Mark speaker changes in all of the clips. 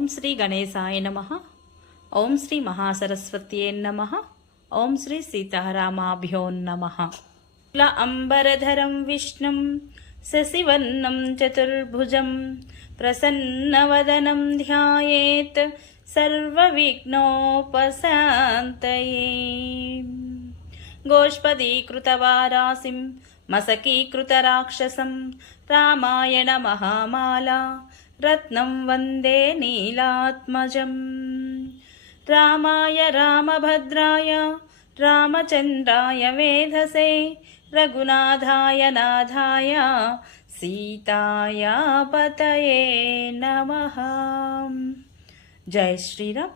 Speaker 1: ఓం శ్రీ గణేశాయ నమ. ఓం శ్రీ మహాసరస్వత్యే నమ. ఓం శ్రీ సీతారామాభ్యో నమ. ల అంబరధరం విష్ణుం శశివర్ణం చతుర్భుజం ప్రసన్నవదనం ధ్యాయేత్ సర్వవిఘ్నోపశాంతయే. గోష్పదీకృతవారాసిం మసకీకృతరాక్షసం రామాయణ మహామాలా రత్నం వందే నీలాత్మజం. రామాయ రామభద్రాయ రామచంద్రాయ వేధసే రఘునాథాయ నాథాయ సీతాయ పతయే నమః. జై శ్రీరామ్.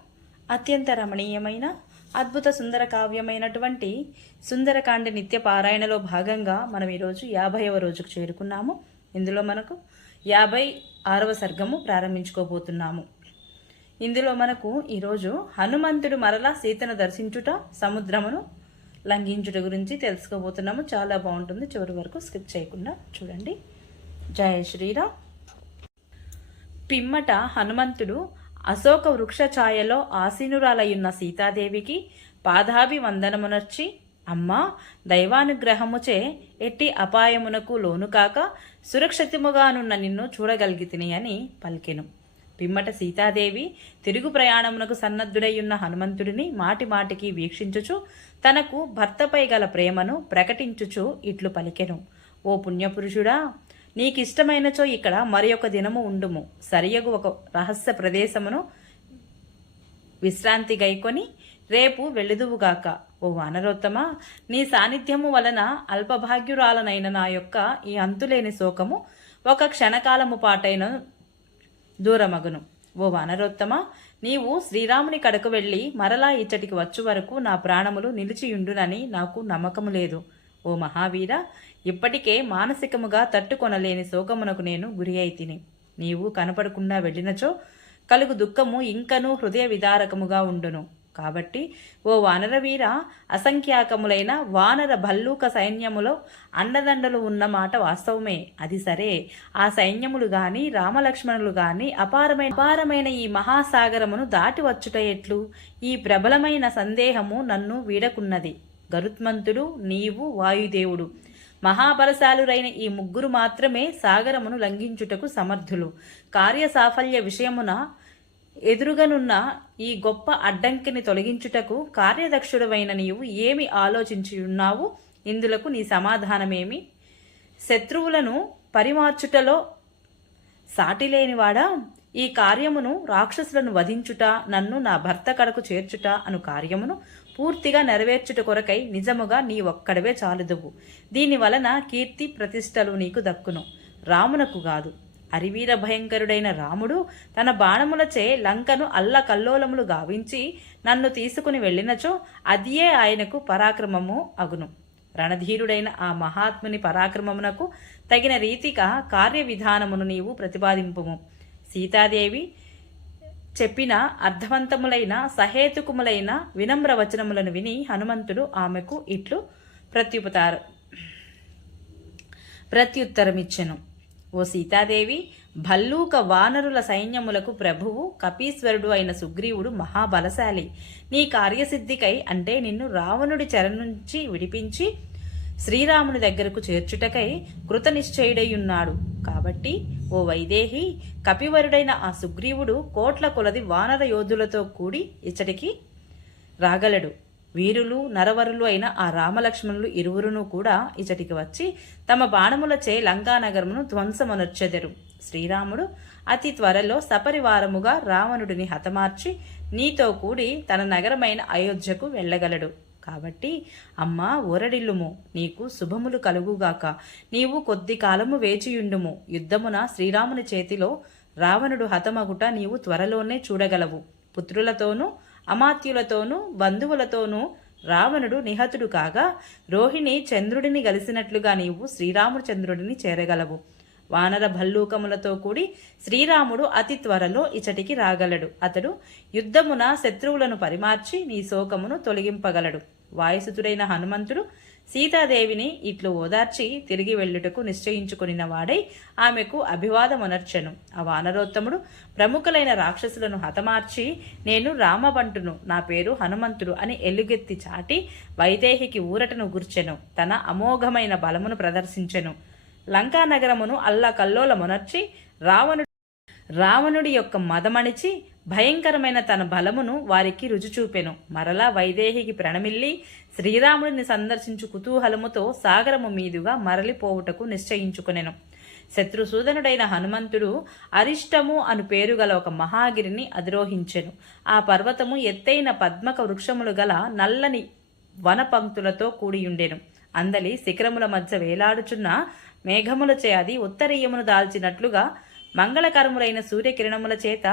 Speaker 1: అత్యంత రమణీయమైన అద్భుత సుందర కావ్యమైనటువంటి సుందరకాండ నిత్య పారాయణలో భాగంగా మనం ఈరోజు యాభైవ రోజుకు చేరుకున్నాము. ఇందులో మనకు యాభై ఆరవ సర్గము ప్రారంభించుకోబోతున్నాము. ఇందులో మనకు ఈరోజు హనుమంతుడు మరలా సీతను దర్శించుట సముద్రమును లంఘించుట గురించి తెలుసుకోబోతున్నాము. చాలా బాగుంటుంది. చివరి వరకు స్కిప్ చేయకుండా చూడండి. జయ శ్రీరామ్. పిమ్మట హనుమంతుడు అశోక వృక్ష ఛాయలో ఆసీనురాలయ్యున్న సీతాదేవికి పాదాభివందనమునర్చి అమ్మా దైవానుగ్రహముచే ఎట్టి అపాయమునకు లోను కాక సురక్షితముగానున్న నిన్ను చూడగలిగితిని అని పలికెను. పిమ్మట సీతాదేవి తిరుగు ప్రయాణమునకు సన్నద్ధుడయ్యున్న హనుమంతుడిని మాటి మాటికి వీక్షించుచు తనకు భర్తపై గల ప్రేమను ప్రకటించుచు ఇట్లు పలికెను. ఓ పుణ్యపురుషుడా నీకిష్టమైనచో ఇక్కడ మరి ఒక దినము ఉండుము. సరియగు ఒక రహస్య ప్రదేశమును విశ్రాంతి గైకొని రేపు వెళుదువుగాక ఓ వానరోత్తమా నీ సాన్నిధ్యము వలన అల్పభాగ్యురాలనైన నా యొక్క ఈ అంతులేని శోకము ఒక క్షణకాలము పాటైన దూరమగును. ఓ వానరోత్తమా నీవు శ్రీరాముని కడకు వెళ్ళి మరలా ఇచ్చటికి వచ్చు వరకు నా ప్రాణములు నిలిచియుండునని నాకు నమ్మకము లేదు. ఓ మహావీర ఇప్పటికే మానసికముగా తట్టుకొనలేని శోకమునకు నేను గురి అయితిని నీవు కనపడకుండా వెళ్ళినచో కలుగు దుఃఖము ఇంకనూ హృదయ విదారకముగా ఉండును. కాబట్టి ఓ వానరవీర అసంఖ్యాకములైన వానర భల్లూక సైన్యములో అండదండలు ఉన్న మాట వాస్తవమే. అది సరే. ఆ సైన్యములు గాని రామలక్ష్మణులు గాని అపారమైన అపారమైన ఈ మహాసాగరమును దాటి వచ్చుట ఎట్లు? ఈ ప్రబలమైన సందేహము నన్ను వీడకున్నది. గరుత్మంతుడు నీవు వాయుదేవుడు. మహాబలశాలురైన ఈ ముగ్గురు మాత్రమే సాగరమును లంఘించుటకు సమర్థులు. కార్యసాఫల్య విషయమున ఎదురుగనున్న ఈ గొప్ప అడ్డంకిని తొలగించుటకు కార్యదక్షుడవైన నీవు ఏమి ఆలోచించి ఉన్నావు ఇందులకు నీ సమాధానమేమి? శత్రువులను పరిమార్చుటలో సాటిలేనివాడా? ఈ కార్యమును రాక్షసులను వధించుట నన్ను నా భర్త కడకు చేర్చుట అను కార్యమును పూర్తిగా నెరవేర్చుట కొరకై నిజముగా నీ ఒక్కడవే చాలుదువు. దీని వలన కీర్తి ప్రతిష్టలు నీకు దక్కును. రామునకు కాదు. అరివీర భయంకరుడైన రాముడు తన బాణములచే లంకను అల్ల కల్లోలములు గావించి నన్ను తీసుకుని వెళ్ళినచో అదియే ఆయనకు పరాక్రమము అగును. రణధీరుడైన ఆ మహాత్ముని పరాక్రమమునకు తగిన రీతిగా కార్యవిధానమును నీవు ప్రతిపాదింపుము. సీతాదేవి చెప్పిన అర్థవంతములైన సహేతుకుములైన వినమ్ర వచనములను విని హనుమంతుడు ఆమెకు ఇట్లు ప్రత్యుపతారు ప్రత్యుత్తరమిచ్చెను. ఓ సీతాదేవి భల్లూక వానరుల సైన్యములకు ప్రభువు కపీశ్వరుడు అయిన సుగ్రీవుడు మహాబలశాలి. నీ కార్యసిద్ధికై అంటే నిన్ను రావణుడి చెర నుంచి విడిపించి శ్రీరాముని దగ్గరకు చేర్చుటకై కృతనిశ్చయుడయ్యున్నాడు. కాబట్టి ఓ వైదేహి కపివరుడైన ఆ సుగ్రీవుడు కోట్ల కొలది వానర యోధులతో కూడి ఇచ్చటికి రాగలడు. వీరులు నరవరులు అయిన ఆ రామలక్ష్మణులు ఇరువురును కూడా ఇచటికి వచ్చి తమ బాణములచే లంకానగరమును ధ్వంసమునర్చెదరు. శ్రీరాముడు అతి త్వరలో సపరివారముగా రావణుడిని హతమార్చి నీతో కూడి తన నగరమైన అయోధ్యకు వెళ్ళగలడు. కాబట్టి అమ్మా ఊరడిల్లుము నీకు శుభములు కలుగుగాక. నీవు కొద్ది కాలము వేచియుండుము. యుద్ధమున శ్రీరాముని చేతిలో రావణుడు హతమగుట నీవు త్వరలోనే చూడగలవు. పుత్రులతోనూ అమాత్యులతోనూ బంధువులతోనూ రావణుడు నిహతుడు కాగా రోహిణి చంద్రుడిని గలిసినట్లుగా నీవు శ్రీరామచంద్రుడిని చేరగలవు. వానర భల్లూకములతో కూడి శ్రీరాముడు అతి త్వరలో ఇచటికి రాగలడు. అతడు యుద్ధమున శత్రువులను పరిమార్చి నీ శోకమును తొలగింపగలడు. వాయుసుతుడైన హనుమంతుడు సీతాదేవిని ఇట్లు ఓదార్చి తిరిగి వెళ్ళుటకు నిశ్చయించుకునిన వాడై ఆమెకు అభివాదమునర్చెను. ఆ వానరోత్తముడు ప్రముఖులైన రాక్షసులను హతమార్చి నేను రామబంటును నా పేరు హనుమంతుడు అని ఎల్లుగెత్తి చాటి వైదేహికి ఊరటను గుర్చెను. తన అమోఘమైన బలమును ప్రదర్శించెను. లంకా నగరమును అల్లకల్లోలమునర్చి రావణుడు రావణుడి యొక్క మదమణిచి భయంకరమైన తన బలమును వారికి రుచి చూపెను మరలా వైదేహికి ప్రణమిల్లి శ్రీరాముడిని సందర్శించు కుతూహలముతో సాగరము మీదుగా మరలిపోవుటకు నిశ్చయించుకునెను. శత్రుసూదనుడైన హనుమంతుడు అరిష్టము అను పేరు గల ఒక మహాగిరిని అధిరోహించెను. ఆ పర్వతము ఎత్తైన పద్మక వృక్షములు గల నల్లని వన పంక్తులతో కూడియుండెను. అందలి శిఖరముల మధ్య వేలాడుచున్న మేఘములచే అది ఉత్తరీయమును దాల్చినట్లుగా మంగళకరములైన సూర్యకిరణముల చేత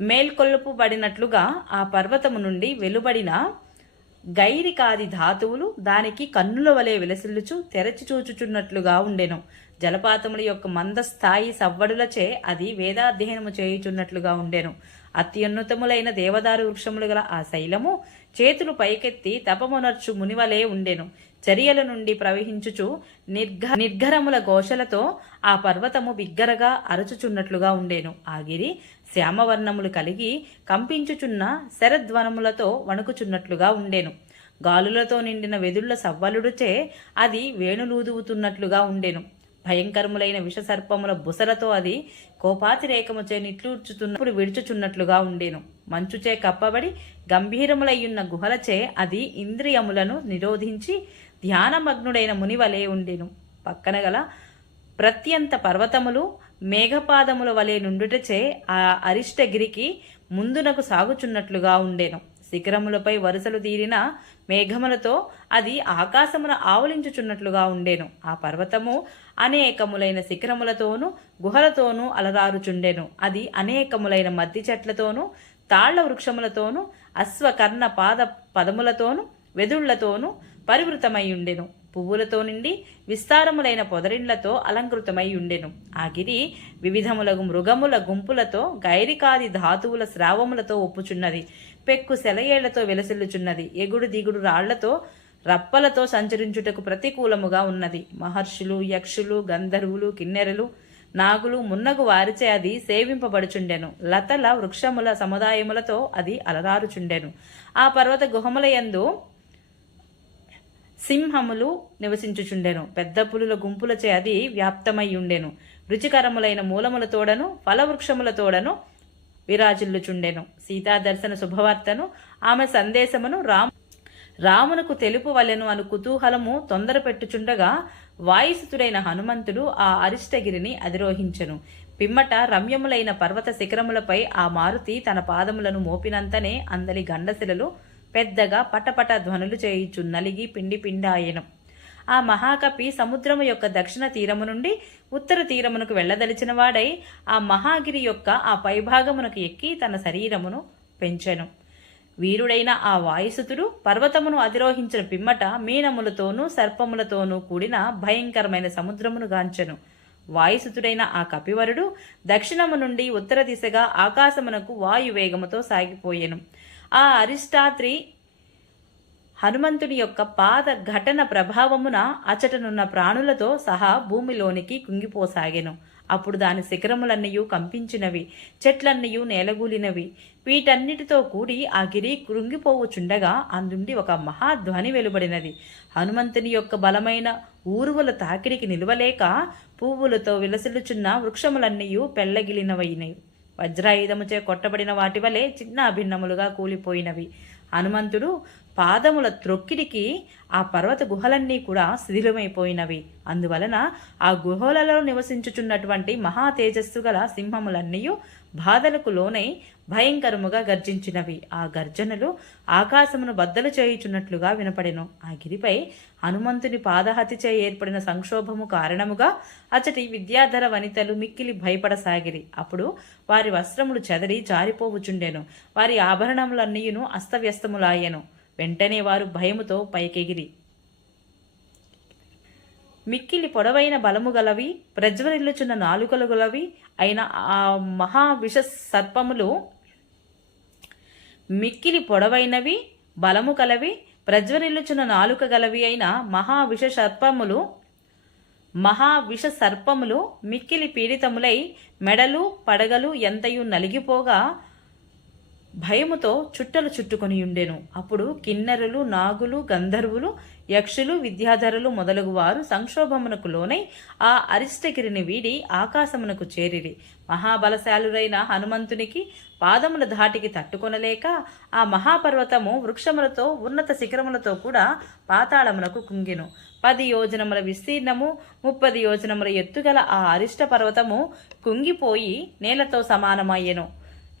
Speaker 1: మేల్కొల్లుపుబడినట్లుగా ఆ పర్వతము నుండి వెలుబడిన గైరికాది ధాతువులు దానికి కన్నుల వలె విలసిల్లుచు తెరచి చూచుచున్నట్లుగా ఉండెను. జలపాతముల యొక్క మందస్థాయి సవ్వడులచే అది వేదాధ్యయనము చేయుచున్నట్లుగా ఉండెను. అత్యున్నతములైన దేవదారు వృక్షములు గల ఆ శైలము చేతులు పైకెత్తి తపమునర్చు మునివలే ఉండెను. చర్యల నుండి ప్రవహించుచు నిర్ఘ నిర్ఘరముల ఘోషలతో ఆ పర్వతము బిగ్గరగా అరచుచున్నట్లుగా ఉండేను. ఆ గిరి శ్యామవర్ణములు కలిగి కంపించుచున్న శరధ్వనములతో వణుకుచున్నట్లుగా ఉండేను. గాలులతో నిండిన వెదుళ్ళ సవ్వలుడుచే అది వేణులూదువుతున్నట్లుగా ఉండెను. భయంకరములైన విషసర్పముల బుసలతో అది కోపాతిరేకముచే నిట్లూర్చుతున్నప్పుడు విడుచుచున్నట్లుగా ఉండేను. మంచుచే కప్పబడి గంభీరములయ్యున్న గుహలచే అది ఇంద్రియములను నిరోధించి ధ్యానమగ్నుడైన మునివలే ఉండెను. పక్కన గల ప్రత్యంత పర్వతములు మేఘపాదముల వలె నుండుటచే ఆ అరిష్టగిరికి ముందునకు సాగుచున్నట్లుగా ఉండెను. శిఖరములపై వరుసలు తీరిన మేఘములతో అది ఆకాశమున ఆవలించుచున్నట్లుగా ఉండెను. ఆ పర్వతము అనేకములైన శిఖరములతోనూ గుహలతోనూ అలరారుచుండెను. అది అనేకములైన మద్ది చెట్లతోనూ తాళ్ళ వృక్షములతోనూ అశ్వకర్ణ పాద పదములతోనూ వెదుళ్ళతోనూ పరివృతమై ఉండెను. పువ్వులతో నిండి విస్తారములైన పొదరిండ్లతో అలంకృతమై ఉండెను. ఆ గిరి వివిధములగు మృగముల గుంపులతో గైరికాది ధాతువుల స్రావములతో ఒప్పుచున్నది. పెక్కు సెలయేళ్ళతో వెలసిల్లుచున్నది. ఎగుడు దిగుడు రాళ్ళతో రప్పలతో సంచరించుటకు ప్రతికూలముగా ఉన్నది. మహర్షులు యక్షులు గంధర్వులు కిన్నెరలు నాగులు మున్నగు వారిచే అది సేవింపబడుచుండెను. లతల వృక్షముల సముదాయములతో అది అలరారుచుండెను. ఆ పర్వత గుహముల యందు సింహములు నివసించుచుండెను. పెద్ద పులుల గుంపులచే అది వ్యాప్తమై ఉండెను. రుచికరములైన మూలములతోడను ఫలవృక్షములతోడను విరాజిల్లుచుండెను. సీతా దర్శన శుభవార్తను ఆమె సందేశమును రామ్ రామునకు తెలుపు వలెను అను కుతూహలము తొందర పెట్టుచుండగా వాయుసుతుడైన హనుమంతుడు ఆ అరిష్టగిరిని అధిరోహించెను. పిమ్మట రమ్యములైన పర్వత శిఖరములపై ఆ మారుతి తన పాదములను మోపినంతనే అందలి గండశిలలు పెద్దగా పటపట ధ్వనులు చేయుచు నలిగి పిండి పిండాయెను. ఆ మహాకపి సముద్రము యొక్క దక్షిణ తీరము నుండి ఉత్తర తీరమునకు వెళ్ళదలిచిన వాడై ఆ మహాగిరి యొక్క ఆ పైభాగమునకు ఎక్కి తన శరీరమును పెంచెను. వీరుడైన ఆ వాయుసుతుడు పర్వతమును అధిరోహించిన పిమ్మట మీనములతోనూ సర్పములతోనూ కూడిన భయంకరమైన సముద్రమును గాంచెను. వాయుసుతుడైన ఆ కపివరుడు దక్షిణము నుండి ఉత్తర దిశగా ఆకాశమునకు వాయువేగముతో సాగిపోయెను. ఆ అరిష్టాత్రి హనుమంతుని యొక్క పాద ఘటన ప్రభావమున అచటనున్న ప్రాణులతో సహా భూమిలోనికి కుంగిపోసాగెను. అప్పుడు దాని శిఖరములన్నయూ కంపించినవి చెట్లన్నయూ నేలగూలినవి. వీటన్నిటితో కూడి ఆ గిరి కృంగిపోవుచుండగా అందుండి ఒక మహాధ్వని వెలువడినది. హనుమంతుని యొక్క బలమైన ఊరువుల తాకిడికి నిలువలేక పువ్వులతో విలసిల్లుచున్న వృక్షములన్నయూ పెళ్ళగిలినవైనవి వజ్రాయుధముచే కొట్టబడిన వాటి వలె చిన్న అభిన్నములుగా కూలిపోయినవి. హనుమంతుడు పాదముల త్రొక్కిడికి ఆ పర్వత గుహలన్నీ కూడా శిథిలమైపోయినవి. అందువలన ఆ గుహలలో నివసించుచున్నటువంటి మహా తేజస్సు గల సింహములన్నీ బాధలకు లోనై భయంకరముగా గర్జించినవి. ఆ గర్జనలు ఆకాశమును బద్దలు చేయుచున్నట్లుగా వినపడెను. ఆ గిరిపై హనుమంతుని పాదహతిచే ఏర్పడిన సంక్షోభము కారణముగా అచటి విద్యాధర వనితలు మిక్కిలి భయపడసాగిరి. అప్పుడు వారి వస్త్రములు చెదరి జారిపోవుచుండెను. వారి ఆభరణములన్నీయును అస్తవ్యస్తములాయెను. వెంటనే వారు భయముతో పైకెగిరి. మిక్కిలి పొడవైన బలము గలవి ప్రజ్వరిల్లుచున్న నాలుకలు గలవి అయిన ఆ మహా విష సర్పములు మిక్కిలి పొడవైనవి బలము కలవి ప్రజ్వరిల్లుచున్న నాలుక గలవి అయిన మహావిష సర్పములు మహావిష సర్పములు మిక్కిలి పీడితములై మెడలు పడగలు ఎంతయు నలిగిపోగా భయముతో చుట్టలు చుట్టుకొని ఉండెను. అప్పుడు కిన్నెరలు నాగులు గంధర్వులు యక్షులు విద్యాధరులు మొదలగు వారు సంక్షోభమునకు లోనై ఆ అరిష్టగిరిని వీడి ఆకాశమునకు చేరిరి. మహాబలశాలురైన హనుమంతునికి పాదముల ధాటికి తట్టుకొనలేక ఆ మహాపర్వతము వృక్షములతో ఉన్నత శిఖరములతో కూడా పాతాళమునకు కుంగిను. పది యోజనముల విస్తీర్ణము ముప్పది యోజనముల ఎత్తుగల ఆ అరిష్ట పర్వతము కుంగిపోయి నేలతో సమానమయ్యెను.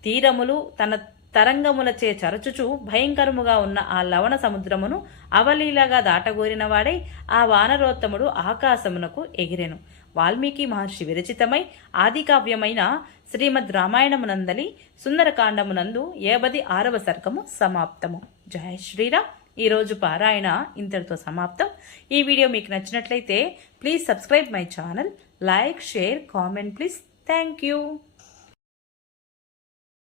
Speaker 1: తీరములు తన తరంగములచే చరచుచు భయంకరముగా ఉన్న ఆ లవణ సముద్రమును అవలీలగా దాటగోరినవాడై ఆ వానరోత్తముడు ఆకాశమునకు ఎగిరెను. వాల్మీకి మహర్షి విరచితమై ఆదికావ్యమైన శ్రీమద్ రామాయణమునందలి సుందరకాండమునందు ఏబది ఆరవ సర్గము సమాప్తము. జయ శ్రీరామ్. ఈరోజు పారాయణ ఇంతటితో సమాప్తం. ఈ వీడియో మీకు నచ్చినట్లయితే please subscribe my channel. Like share comment please. Thank you.